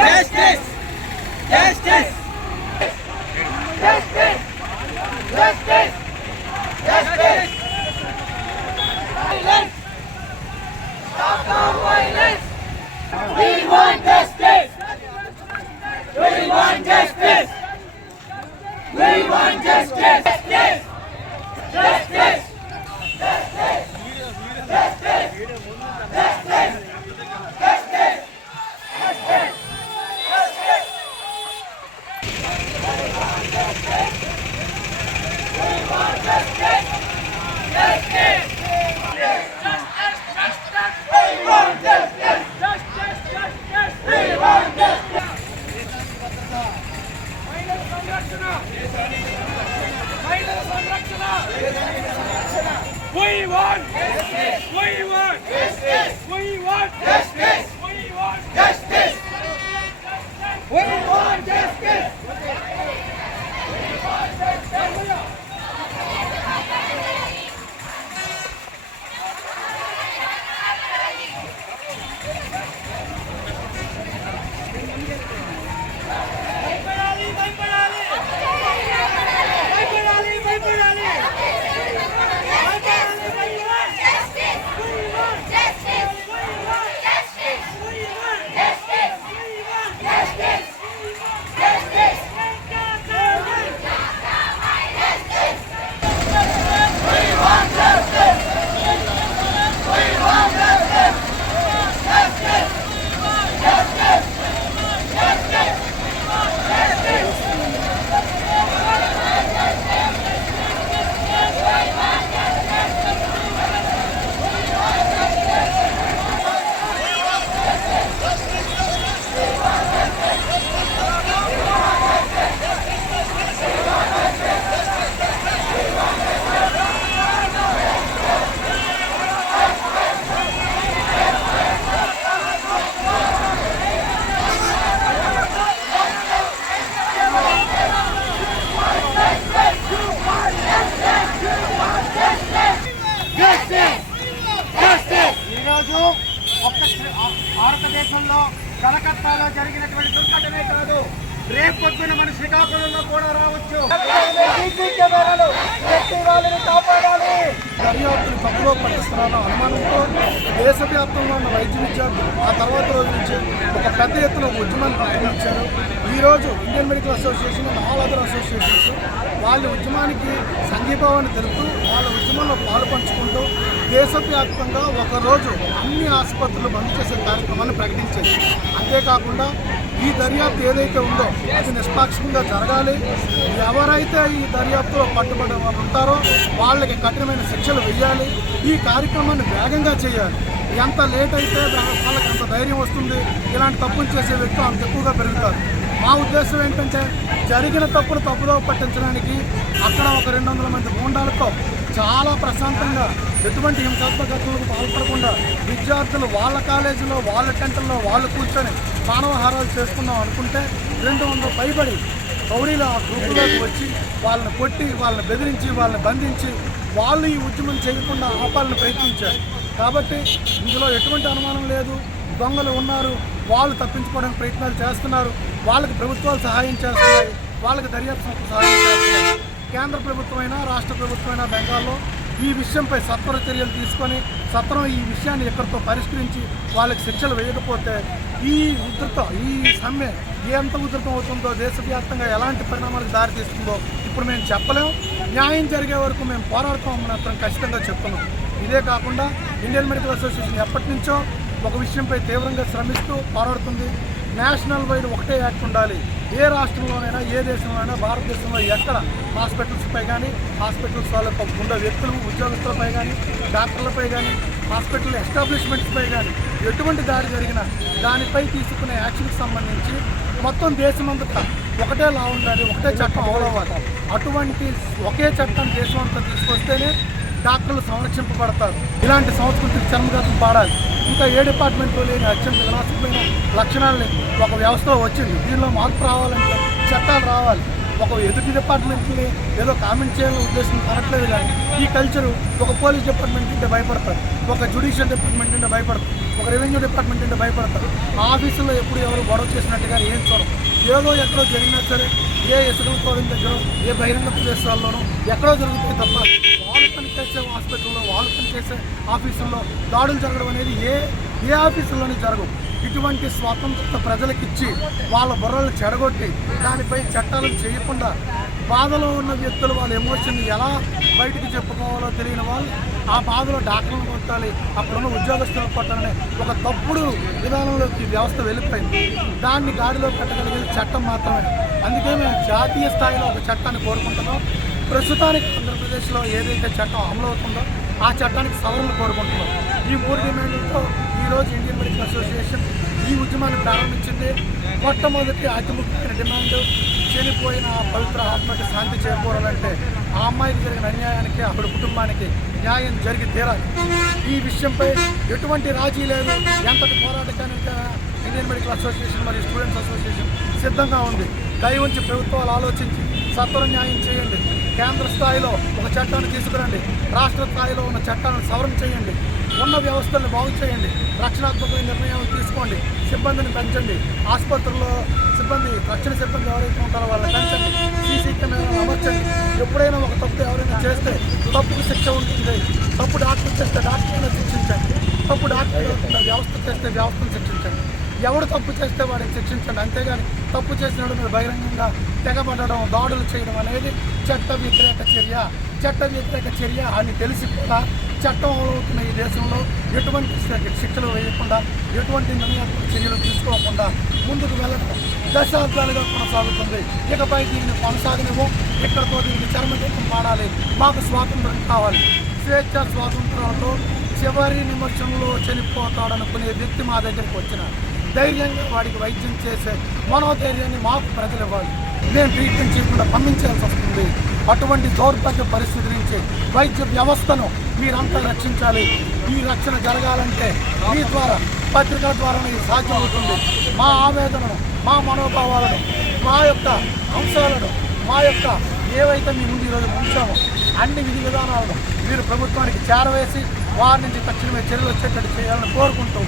Justice! Justice! Justice! Justice! Justice! Violence! Stop the violence! We want justice! We want justice! We want justice! Justice! Justice! Justice! Justice! Justice! Justice! Justice! We want justice. We want justice. We want justice. We want justice. We want justice. భారతదేశంలో కలకత్తాలో జరిగినటువంటి దుర్ఘటనే కాదు, రేపు పొద్దున మన శ్రీకాకుళంలో కూడా రావచ్చు. దర్యాప్తులు తప్పులో పట్టిస్తున్నారన్న అనుమానంతో దేశవ్యాప్తంగా ఉన్న వైద్య విద్యార్థులు ఆ తర్వాత రోజు నుంచి ఒక పెద్ద ఎత్తున ఉద్యమాన్ని ప్రారంభించారు. ఈరోజు Indian medical association and all other associations వాళ్ళ ఉద్యమానికి సంఘీభావాన్ని తెలుపుతూ వాళ్ళ ఉద్యమంలో పాలుపంచుకుంటూ దేశవ్యాప్తంగా ఒకరోజు అన్ని ఆసుపత్రులు బంద్ చేసే కార్యక్రమాన్ని ప్రకటించింది. అంతేకాకుండా ఈ దర్యాప్తు ఏదైతే ఉందో అది నిష్పాక్షికంగా జరగాలి. ఎవరైతే ఈ దర్యాప్తులో పట్టుబడి ఉంటారో వాళ్ళకి కఠినమైన శిక్షలు వేయాలి. ఈ కార్యక్రమాన్ని వేగంగా చేయాలి. ఎంత లేట్ అయితే వాళ్ళకి అంత ధైర్యం వస్తుంది. ఇలాంటి తప్పులు చేసే వ్యక్తులు అంత ఎక్కువగా పెరుగుతారు. మా ఉద్దేశం ఏంటంటే జరిగిన తప్పును తప్పుదో పట్టించడానికి అక్కడ ఒక 200 మంది గూండాలతో చాలా ప్రశాంతంగా ఎటువంటి హింసాత్మక ఘటనలకు పాల్పడకుండా విద్యార్థులు వాళ్ళ కాలేజీలో వాళ్ళ టెంటల్లో వాళ్ళు కూర్చొని మానవహారాలు చేసుకుందాం అనుకుంటే 200 పైబడి రౌడీలు ఆ గ్రూపులోకి వచ్చి వాళ్ళని కొట్టి వాళ్ళని బెదిరించి వాళ్ళని బంధించి వాళ్ళు ఈ ఉద్యమం చేయకుండా ఆపాలని ప్రయత్నించారు. కాబట్టి ఇందులో ఎటువంటి అనుమానం లేదు. దొంగలు ఉన్నారు, వాళ్ళు తప్పించుకోవడానికి ప్రయత్నాలు చేస్తున్నారు. వాళ్ళకి ప్రభుత్వాలు సహాయం చేస్తున్నాయి, వాళ్ళకి దర్యాప్తు సంస్థలు సహాయం చేస్తున్నాయి. కేంద్ర ప్రభుత్వమైనా రాష్ట్ర ప్రభుత్వమైనా బెంగాల్లో ఈ విషయంపై సత్వర చర్యలు తీసుకొని సత్వరం ఈ విషయాన్ని ఎక్కడితో పరిష్కరించి వాళ్ళకి శిక్షలు వేయకపోతే ఈ సమ్మె ఎంత ఉధృతం అవుతుందో, దేశవ్యాప్తంగా ఎలాంటి పరిణామాలకు దారితీస్తుందో ఇప్పుడు మేము చెప్పలేము. న్యాయం జరిగే వరకు మేము పోరాడతామని మాత్రం ఖచ్చితంగా చెప్తున్నాం. ఇదే కాకుండా ఇండియన్ మెడికల్ అసోసియేషన్ ఎప్పటి నుంచో ఒక విషయంపై తీవ్రంగా శ్రమిస్తూ పోరాడుతుంది. నేషనల్ వైడ్ ఒకటే యాక్ట్ ఉండాలి. ఏ రాష్ట్రంలోనైనా ఏ దేశంలోనైనా భారతదేశంలో ఎక్కడ హాస్పిటల్స్పై కానీ హాస్పిటల్స్ వాళ్ళకు ఉండే వ్యక్తులు ఉద్యోగస్తులపై కానీ డాక్టర్లపై కానీ హాస్పిటల్ ఎస్టాబ్లిష్మెంట్స్పై కానీ ఎటువంటి దాడి జరిగినా దానిపై తీసుకునే యాక్షన్కి సంబంధించి మొత్తం దేశమంతటా ఒకటే లా ఉండాలి, ఒకటే చట్టం అమలవ్వాలి. అటువంటి ఒకే చట్టం దేశం అంతా తీసుకొస్తేనే డాక్టర్లు సంరక్షింపబడతారు. ఇలాంటి సంస్కృతికి చర్మగతం పాడాలి. ఇంకా ఏ డిపార్ట్మెంట్లో లేని అత్యంత వినాశమైన లక్షణాలని ఒక వ్యవస్థలో వచ్చింది. దీనిలో మార్పు రావాలంటే చట్టాలు రావాలి. ఒక ఎదుటి డిపార్ట్మెంట్ని ఏదో కామెంట్ చేయాలని ఉద్దేశం అనట్లేదు. కానీ ఈ కల్చరు ఒక పోలీస్ డిపార్ట్మెంట్ అంటే భయపడతారు, ఒక జ్యుడిషియల్ డిపార్ట్మెంట్ అంటే భయపడతారు, ఒక రెవెన్యూ డిపార్ట్మెంట్ అంటే భయపడతారు. ఆఫీసులో ఎప్పుడు ఎవరు గొడవ చేసినట్టుగా ఏం చూడరు. ఏదో ఎక్కడో జరిగినా సరే ఏ ఇసుకల కోవడం దగ్గర ఏ బహిరంగ ప్రదేశాల్లోనూ ఎక్కడో జరుగుతాయి తప్ప వాళ్ళు పనిచేసే హాస్పిటల్లో వాళ్ళు పనిచేసే ఆఫీసుల్లో దాడులు జరగడం అనేది ఏ ఆఫీసుల్లోనే జరగవు. ఇటువంటి స్వాతంత్రత ప్రజలకిచ్చి వాళ్ళ బుర్రలు చెడగొట్టి దానిపై చట్టాలను చేయకుండా బాధలో ఉన్న వ్యక్తులు వాళ్ళ ఎమోషన్ని ఎలా బయటికి చెప్పుకోవాలో తెలియని వాళ్ళు ఆ బాధలో డాక్టర్లను కొట్టాలి, అక్కడున్న ఉద్యోగస్తులను కొట్టాలనే ఒక తప్పుడు విధానంలోకి వ్యవస్థ వెళ్ళిపోయింది. దాన్ని గాడిలో పెట్టగలిగేది చట్టం మాత్రమే. అందుకే మేము జాతీయ స్థాయిలో ఒక చట్టాన్ని కోరుకుంటున్నాం. ప్రస్తుతానికి ఆంధ్రప్రదేశ్లో ఏదైతే చట్టం అమలవుతుందో ఆ చట్టానికి సవరణలు కోరుకుంటున్నాం. ఈ 3 డిమాండ్లతో ఈరోజు ఇండియన్ మెడికల్ అసోసియేషన్ ఈ ఉద్యమాన్ని ప్రారంభించింది. మొట్టమొదటి అతి ముఖ్యమైన డిమాండ్ చనిపోయిన ఆ పవిత్ర ఆత్మకి శాంతి చేకూరాలంటే ఆ అమ్మాయికి జరిగిన అన్యాయానికి అక్కడ కుటుంబానికి న్యాయం జరిగి తీరాలి. ఈ విషయంపై ఎటువంటి రాజీ లేదు. ఎంతటి పోరాటకానికి ఇండియన్ మెడికల్ అసోసియేషన్ మరియు స్టూడెంట్స్ అసోసియేషన్ సిద్ధంగా ఉంది. దయ ఉంచి ప్రభుత్వాలు ఆలోచించి సత్వర న్యాయం చేయండి. కేంద్ర స్థాయిలో ఒక చట్టాన్ని తీసుకురండి, రాష్ట్ర స్థాయిలో ఉన్న చట్టాలను సవరణ చేయండి, ఉన్న వ్యవస్థలను బాగు చేయండి, రక్షణాత్మకమైన నిర్ణయాలు తీసుకోండి, సిబ్బందిని పెంచండి, ఆసుపత్రుల్లో రక్షణ సిబ్బంది ఎవరైతే ఉంటారో వాళ్ళని పెంచండి, సీసీ కెమెరాలు అమర్చండి. ఎప్పుడైనా ఒక తప్పు ఎవరైనా చేస్తే తప్పుకు శిక్ష ఉంటుంది. తప్పు డాక్టర్ చేస్తే డాక్టర్ని శిక్షించండి, తప్పు డాక్టర్ వ్యవస్థ చేస్తే వ్యవస్థను శిక్షించండి. ఎవడు తప్పు చేస్తే వాడిని శిక్షించండి. అంతేగాని తప్పు చేసినప్పుడు మీరు బహిరంగంగా తెగబడడం, దాడులు చేయడం అనేది చట్ట వ్యతిరేక చర్య అని తెలిసి కూడా చట్టం అమలవుతున్న ఈ దేశంలో ఎటువంటి శిక్షలు వేయకుండా, ఎటువంటి నిర్ణయాత్మక చర్యలు తీసుకోకుండా ముందుకు వెళ్ళడం దశాబ్దాలుగా కొనసాగుతుంది. ఇకపై దీన్ని కొనసాగనివ్వం. ఇక్కడితో దీన్ని చర్మగీతం పాడాలి. మాకు స్వాతంత్రం కావాలి. స్వేచ్ఛ స్వాతంత్రంతో చివరి నిమిషంలో చనిపోతాడనుకునే వ్యక్తి మా దగ్గరికి వచ్చిన ధైర్యంగా వాడికి వైద్యం చేసే మనోధైర్యాన్ని మాకు ప్రజలు ఇవ్వాలి. మేము ట్రీట్మెంట్ చేయకుండా పంపించాల్సి వస్తుంది. అటువంటి దౌర్భాగ్య పరిస్థితి నుంచి వైద్య వ్యవస్థను మీరంతా రక్షించాలి. ఈ రక్షణ జరగాలంటే మీ ద్వారా, పత్రికా ద్వారానే ఇది సాధ్యమవుతుంది. మా ఆవేదనను, మా మనోభావాలను, మా యొక్క అంశాలను, మా యొక్క ఏవైతే మీ ముందు ఈరోజు ఉంచామో అన్ని విధి విధానాలను మీరు ప్రభుత్వానికి చేరవేసి వారి నుంచి తక్షణమే చర్యలు వచ్చేటట్టు చేయాలని కోరుకుంటూ